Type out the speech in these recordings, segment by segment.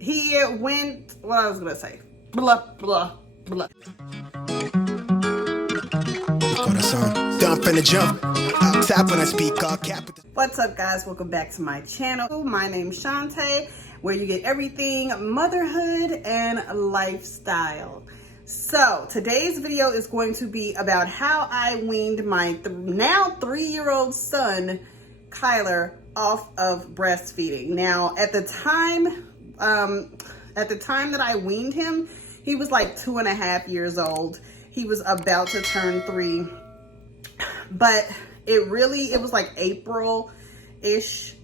he went, what I was gonna say, blah, blah, blah. What's up, guys? Welcome back to my channel. My name's Shante, where you get everything motherhood and lifestyle. So today's video is going to be about how I weaned my now 3-year-old son, Kyler, off of breastfeeding. Now, at the time that I weaned him, he was like 2.5 years old. He was about to turn 3, but it was like April-ish,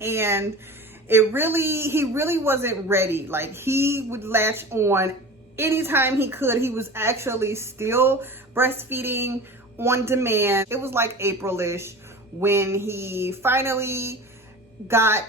and he really wasn't ready. Like, he would latch on anytime he could. He was actually still breastfeeding on demand. It was like April-ish when he finally got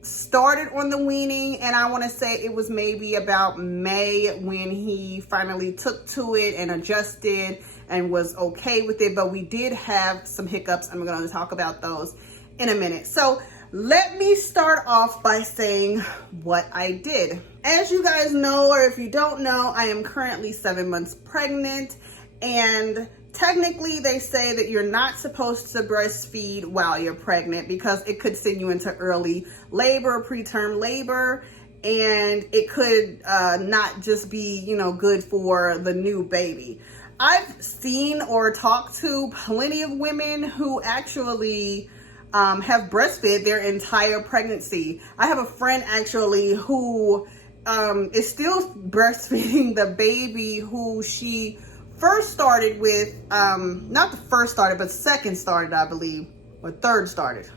started on the weaning, and I want to say it was maybe about May when he finally took to it and adjusted and was okay with it. But we did have some hiccups, and we're going to talk about those in a minute. So let me start off by saying what I did. As you guys know, or if you don't know, I am currently 7 months pregnant, and technically they say that you're not supposed to breastfeed while you're pregnant because it could send you into early labor, preterm labor, and it could not just be, you know, good for the new baby. I've seen or talked to plenty of women who actually have breastfed their entire pregnancy. I have a friend actually who is still breastfeeding the baby who she first started with, not the first started, but second started, I believe, or third started.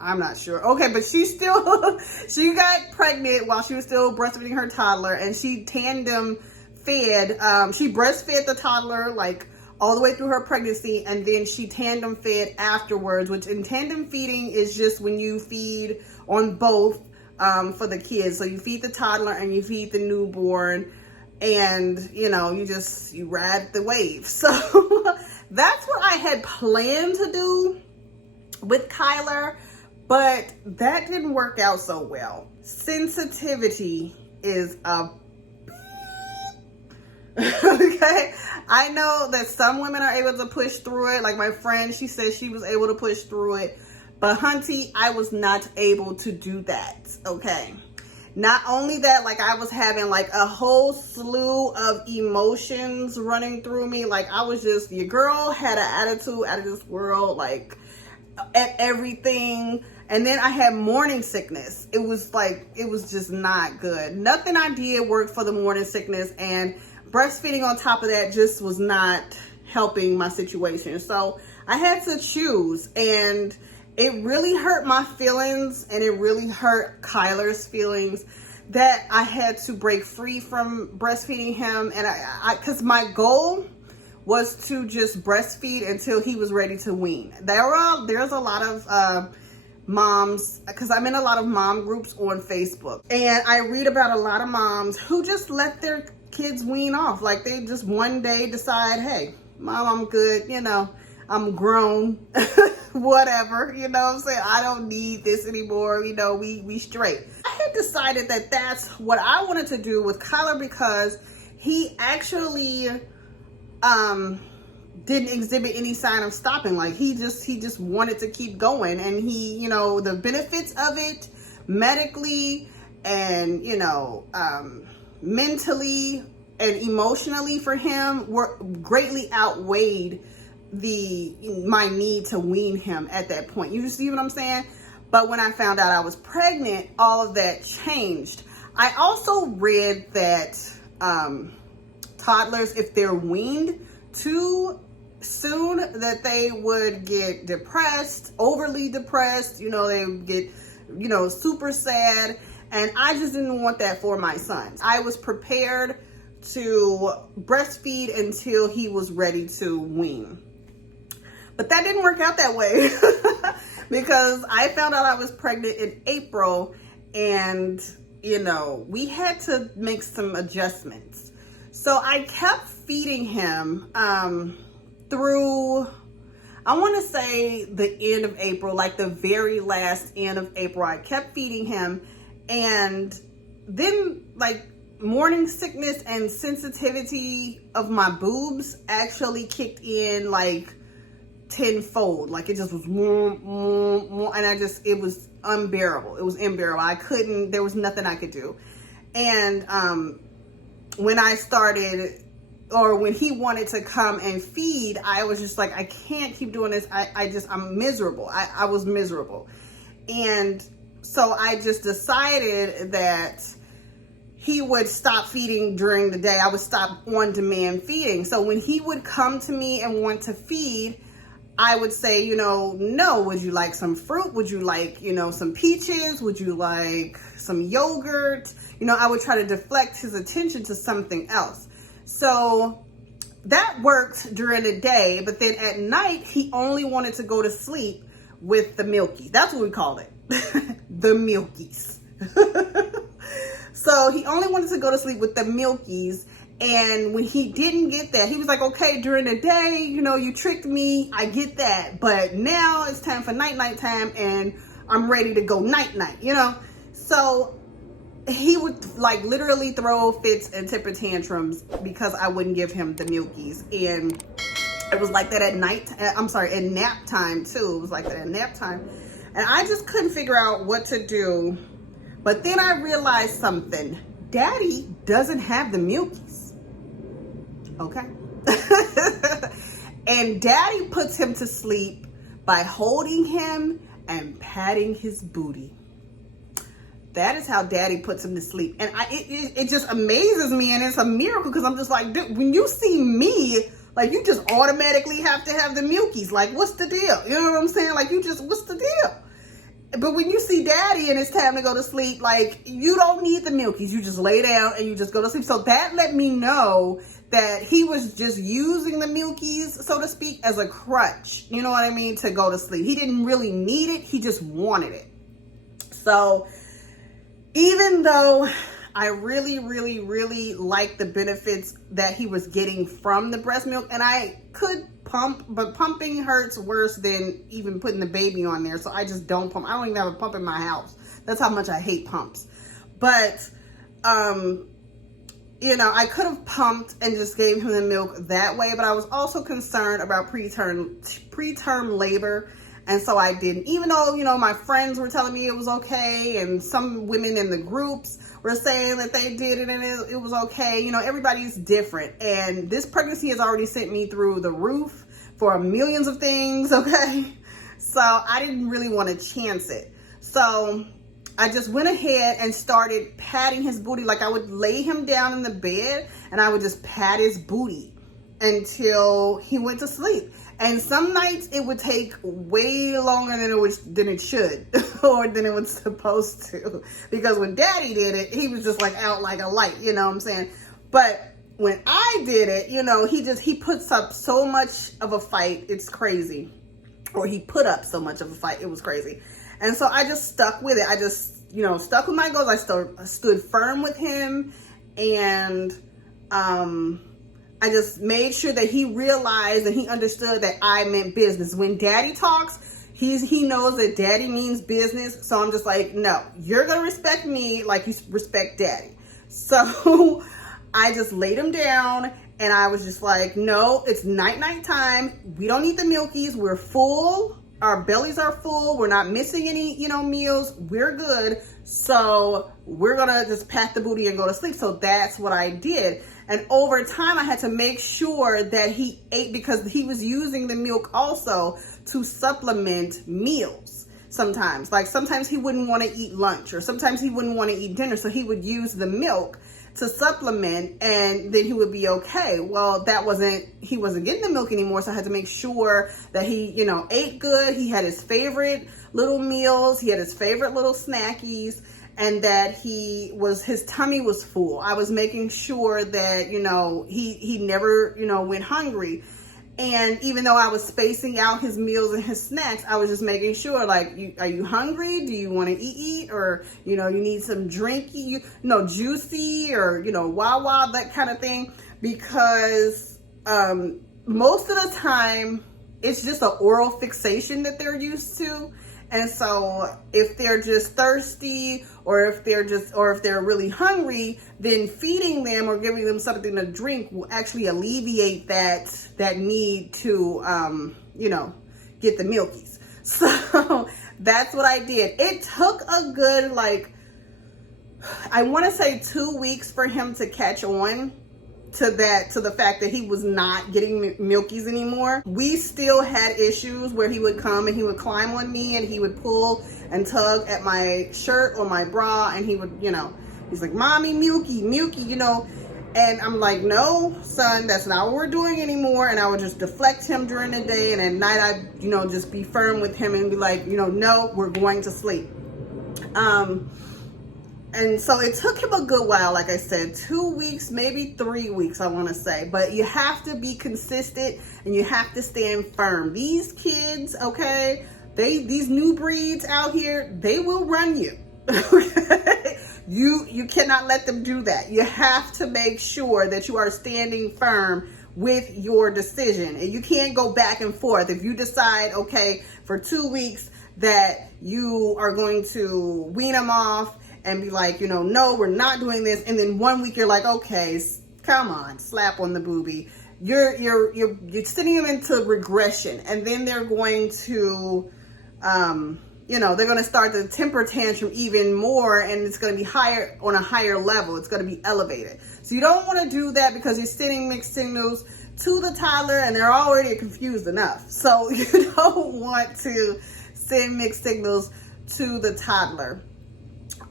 I'm not sure. Okay, but she still, she got pregnant while she was still breastfeeding her toddler, and she tandem fed, she breastfed the toddler like all the way through her pregnancy, and then she tandem fed afterwards, which in tandem feeding is just when you feed on both for the kids. So you feed the toddler and you feed the newborn, and you know, you ride the wave. So that's what I had planned to do with Kyler, but that didn't work out so well. Sensitivity is a okay, I know that some women are able to push through it. Like my friend, she said she was able to push through it, but hunty, I was not able to do that. Okay, not only that, like I was having like a whole slew of emotions running through me. Like I was just, your girl had an attitude out of this world, like at everything. And then I had morning sickness. It was just not good. Nothing I did worked for the morning sickness, and breastfeeding on top of that just was not helping my situation. So I had to choose, and it really hurt my feelings, and it really hurt Kyler's feelings that I had to break free from breastfeeding him. And because my goal was to just breastfeed until he was ready to wean. There's a lot of moms, because I'm in a lot of mom groups on Facebook, and I read about a lot of moms who just let their kids wean off. Like they just one day decide, hey, mom, I'm good, you know, I'm grown, whatever, you know what I'm saying, I don't need this anymore, you know, we straight. I had decided that that's what I wanted to do with Kyler, because he actually didn't exhibit any sign of stopping. Like he just wanted to keep going, and he, you know, the benefits of it medically and, you know, mentally and emotionally for him were greatly outweighed my need to wean him at that point. You see what I'm saying? But when I found out I was pregnant, all of that changed. I also read that toddlers, if they're weaned too soon, that they would get depressed, overly depressed, you know, they would get, you know, super sad. And I just didn't want that for my son. I was prepared to breastfeed until he was ready to wean. But that didn't work out that way because I found out I was pregnant in April, and, you know, we had to make some adjustments. So I kept feeding him through, I want to say the end of April, like the very last end of April. I kept feeding him, and then like morning sickness and sensitivity of my boobs actually kicked in like tenfold. Like it just was more, and it was unbearable. It was unbearable. I couldn't, there was nothing I could do. And when I started, or when he wanted to come and feed, I was just like, I can't keep doing this. I'm miserable. I was miserable. And so I just decided that he would stop feeding during the day. I would stop on-demand feeding. So when he would come to me and want to feed, I would say, no, would you like some fruit? Would you like, some peaches? Would you like some yogurt? I would try to deflect his attention to something else. So that worked during the day, but then at night, he only wanted to go to sleep with the milkies. That's what we called it, the milkies. So he only wanted to go to sleep with the milkies. And when he didn't get that, he was like, okay, during the day, you tricked me. I get that. But now it's time for night time and I'm ready to go night. So he would like literally throw fits and temper tantrums because I wouldn't give him the milkies. And it was like that at night. I'm sorry, at nap time too. It was like that at nap time. And I just couldn't figure out what to do. But then I realized something. Daddy doesn't have the milkies. Okay. And Daddy puts him to sleep by holding him and patting his booty. That is how Daddy puts him to sleep. And it just amazes me, and it's a miracle because I'm just like, dude, when you see me, like you just automatically have to have the milkies. Like, what's the deal? You know what I'm saying? Like what's the deal? But when you see Daddy and it's time to go to sleep, like you don't need the milkies. You just lay down and you just go to sleep. So that let me know that he was just using the milkies, so to speak, as a crutch. You know what I mean? To go to sleep. He didn't really need it. He just wanted it. So even though I really, really, really like the benefits that he was getting from the breast milk, and I could pump, but pumping hurts worse than even putting the baby on there. So I just don't pump. I don't even have a pump in my house. That's how much I hate pumps. But, I could have pumped and just gave him the milk that way, but I was also concerned about preterm labor. And so I didn't, even though, my friends were telling me it was okay. And some women in the groups were saying that they did it and it was okay. Everybody's different. And this pregnancy has already sent me through the roof for millions of things. Okay. So I didn't really want to chance it. So I just went ahead and started patting his booty. Like I would lay him down in the bed and I would just pat his booty until he went to sleep. And some nights it would take way longer than it should or than it was supposed to. Because when Daddy did it, he was just like out like a light, you know what I'm saying? But when I did it, he puts up so much of a fight. It's crazy. Or he put up so much of a fight. It was crazy. And so I just stuck with it. I just, stuck with my goals. I stood firm with him. And, I just made sure that he realized and he understood that I meant business. When Daddy talks, he knows that Daddy means business. So I'm just like, no, you're going to respect me like you respect Daddy. So I just laid him down and I was just like, no, it's night time. We don't need the milkies. We're full. Our bellies are full. We're not missing any, meals. We're good. So we're going to just pat the booty and go to sleep. So that's what I did. And over time, I had to make sure that he ate because he was using the milk also to supplement meals sometimes. Like sometimes he wouldn't want to eat lunch or sometimes he wouldn't want to eat dinner. So he would use the milk to supplement and then he would be okay. Well, he wasn't getting the milk anymore. So I had to make sure that he, ate good. He had his favorite little meals. He had his favorite little snackies. And that his tummy was full. I was making sure that, he never, went hungry. And even though I was spacing out his meals and his snacks, I was just making sure, like, are you hungry? Do you want to eat? Or, you need some drinky, juicy or, Wawa, that kind of thing. Because most of the time, it's just an oral fixation that they're used to. And so if they're just thirsty, or if they're really hungry, then feeding them or giving them something to drink will actually alleviate that need to, you know, get the milkies. So that's what I did. It took a good, like, I want to say 2 weeks for him to catch on to the fact that he was not getting milkies anymore. We still had issues where he would come and he would climb on me and he would pull and tug at my shirt or my bra, and he would, you know, he's like, "Mommy, milky, milky," you know. And I'm like, "No, son, that's not what we're doing anymore." And I would just deflect him during the day, and at night I'd, you know, just be firm with him and be like, you know, "No, we're going to sleep." And so it took him a good while, like I said, 2 weeks, maybe 3 weeks, I want to say. But you have to be consistent and you have to stand firm. These kids, okay, these new breeds out here, they will run you. Okay? You cannot let them do that. You have to make sure that you are standing firm with your decision. And you can't go back and forth. If you decide, okay, for 2 weeks that you are going to wean them off, and be like, you know, "No, we're not doing this," and then 1 week you're like, "Okay, come on, slap on the booby." You're sending them into regression, and then they're going to, you know, they're going to start the temper tantrum even more, and it's going to be higher on a higher level. It's going to be elevated. So you don't want to do that because you're sending mixed signals to the toddler, and they're already confused enough. So you don't want to send mixed signals to the toddler.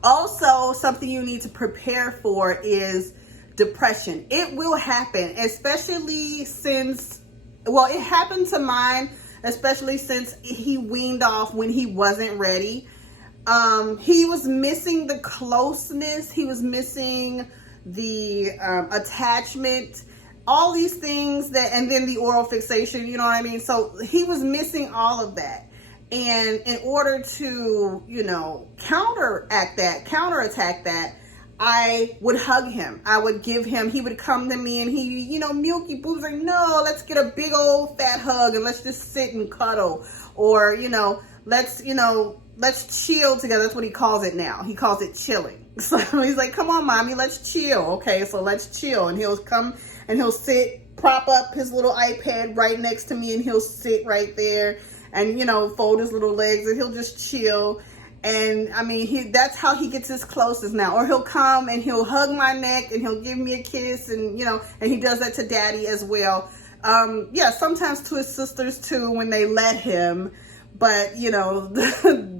Also, something you need to prepare for is depression. It will happen, especially since, well, it happened to mine, especially since he weaned off when he wasn't ready. He was missing the closeness. He was missing the attachment, all these things and then the oral fixation, you know what I mean? So he was missing all of that. And in order to, you know, counterattack that, I would hug him. I would give him, he would come to me and he, you know, milky boobs, like, "No, let's get a big old fat hug and let's just sit and cuddle." Or, you know, let's chill together. That's what he calls it now. He calls it chilling. So he's like, "Come on, mommy, let's chill." Okay, so let's chill. And he'll come and he'll sit, prop up his little iPad right next to me, and he'll sit right there. And, you know, fold his little legs, and he'll just chill. And I mean, that's how he gets his closest now. Or he'll come and he'll hug my neck and he'll give me a kiss, and, you know, and he does that to daddy as well. Yeah, sometimes to his sisters too when they let him. But, you know,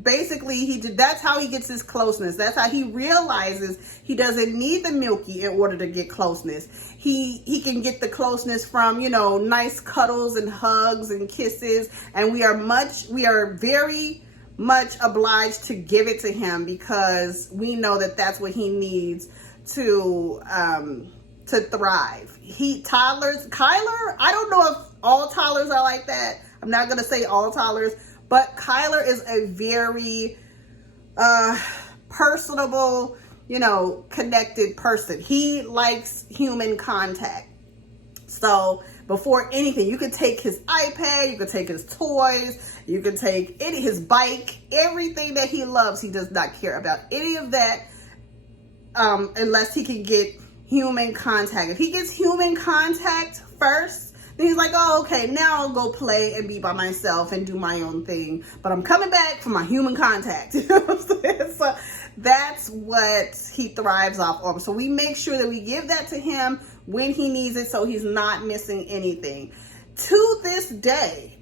basically that's how he gets his closeness. That's how he realizes he doesn't need the milky in order to get closeness. He can get the closeness from, you know, nice cuddles and hugs and kisses. And we are very much obliged to give it to him because we know that that's what he needs to thrive. Kyler, I don't know if all toddlers are like that. I'm not going to say all toddlers, but Kyler is a very personable, you know, connected person. He likes human contact. So before anything, you could take his iPad, you could take his toys, you could take his bike, everything that he loves. He does not care about any of that unless he can get human contact. If he gets human contact first, then he's like, "Oh, okay, now I'll go play and be by myself and do my own thing. But I'm coming back for my human contact." You know what I'm saying? So that's what he thrives off of. So we make sure that we give that to him when he needs it, so he's not missing anything. To this day,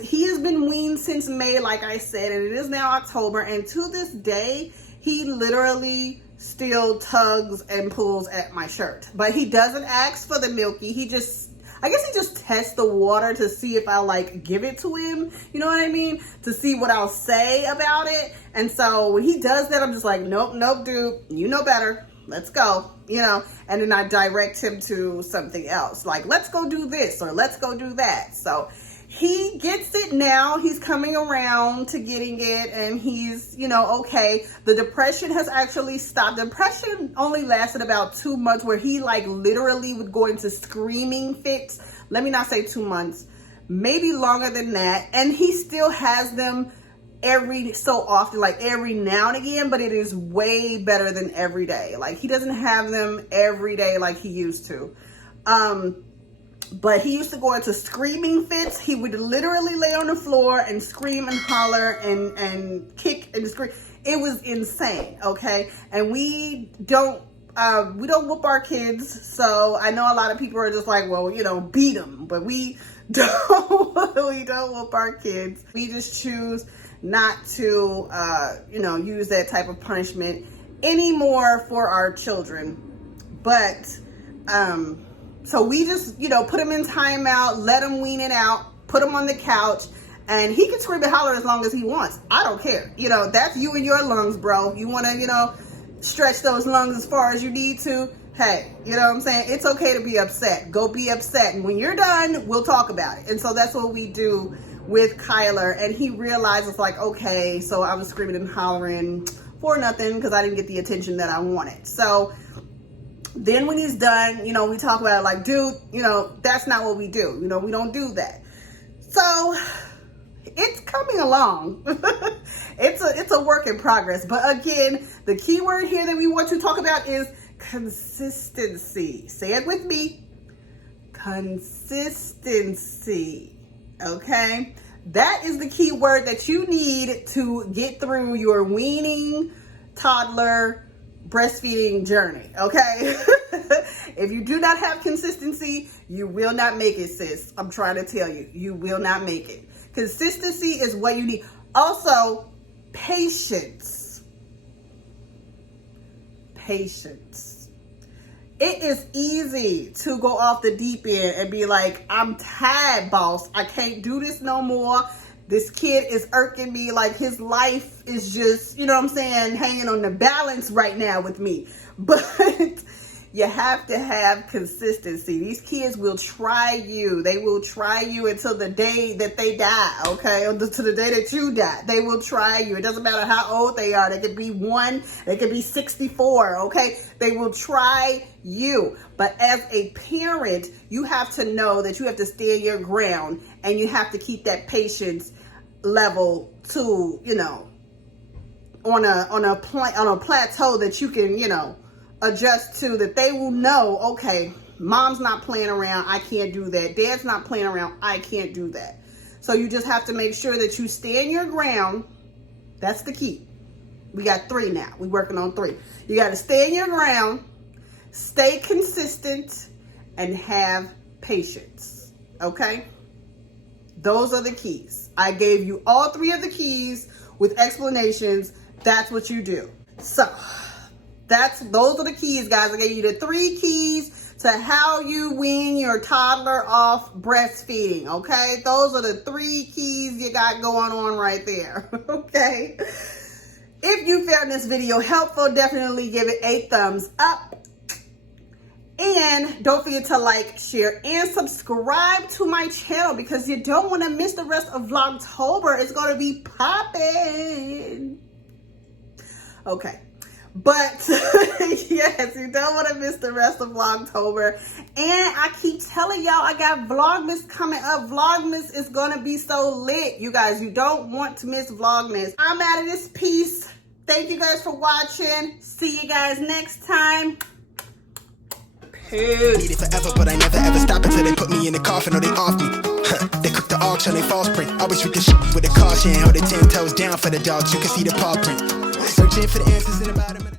he has been weaned since May, like I said, and it is now October. And to this day, he literally still tugs and pulls at my shirt. But he doesn't ask for the milky. I guess he just tests the water to see if I like give it to him. You know what I mean? To see what I'll say about it. And so when he does that, I'm just like, "Nope, dude, you know better. Let's go." You know, and then I direct him to something else. Like, "Let's go do this," or "Let's go do that." So he gets it now. He's coming around to getting it, and he's, you know, okay. The depression has actually stopped. Depression only lasted about 2 months, where he like literally would go into screaming fits. Let me not say 2 months, maybe longer than that. And he still has them every so often, like every now and again, but it is way better than every day. Like he doesn't have them every day like he used to. But he used to go into screaming fits. He would literally lay on the floor and scream and holler and kick and scream. It was insane, okay? And we don't whoop our kids. So I know a lot of people are just like, well, you know, beat them. But we don't, we don't whoop our kids. We just choose not to, you know, use that type of punishment anymore for our children. But, so we just, you know, put him in timeout, let him wean it out, put him on the couch, and he can scream and holler as long as he wants. I don't care. You know, that's you and your lungs, bro. You want to, you know, stretch those lungs as far as you need to. Hey, you know what I'm saying? It's okay to be upset. Go be upset. And when you're done, we'll talk about it. And so that's what we do with Kyler. And he realizes like, okay, so I was screaming and hollering for nothing because I didn't get the attention that I wanted. So then when he's done, you know, we talk about it like, dude, you know, that's not what we do. You know, we don't do that. So it's coming along. It's a work in progress. But again, the key word here that we want to talk about is consistency. Say it with me. Consistency. Okay? That is the key word that you need to get through your weaning, toddler, breastfeeding journey, okay? If you do not have consistency, you will not make it, sis. I'm trying to tell you, you will not make it. Consistency is what you need. Also, patience. Patience. It is easy to go off the deep end and be like, I'm tired, boss. I can't do this no more. This kid is irking me. Like his life is just, you know what I'm saying, hanging on the balance right now with me. But you have to have consistency. These kids will try you. They will try you until the day that they die, okay? Or to the day that you die. They will try you. It doesn't matter how old they are. They could be 1, they could be 64, okay? They will try you. But as a parent, you have to know that you have to stand your ground and you have to keep that patience level to, you know, on a plateau that you can, you know, adjust to, that they will know, okay, mom's not playing around, I can't do that. Dad's not playing around, I can't do that. So you just have to make sure that you stand your ground. That's the key. We got 3 now. We're working on 3. You got to stand your ground, stay consistent, and have patience. Okay? Those are the keys. I gave you all 3 of the keys with explanations. That's what you do. So those are the keys, guys. I gave you the 3 keys to how you wean your toddler off breastfeeding. Okay? Those are the 3 keys you got going on right there. Okay? If you found this video helpful, definitely give it a thumbs up. And don't forget to like, share, and subscribe to my channel because you don't want to miss the rest of Vlogtober. It's going to be popping. Okay. But yes, you don't want to miss the rest of Vlogtober. And I keep telling y'all, I got Vlogmas coming up. Vlogmas is going to be so lit. You guys, you don't want to miss Vlogmas. I'm out of this piece. Thank you guys for watching. See you guys next time. Peace. Need it forever, but I never ever stop until they put me in the coffin or they off me. They cook the auction, they false print. I wish we could shit with a caution. Hold the 10 toes down for the dogs, you can see the paw print. Searching for the answers in about a minute.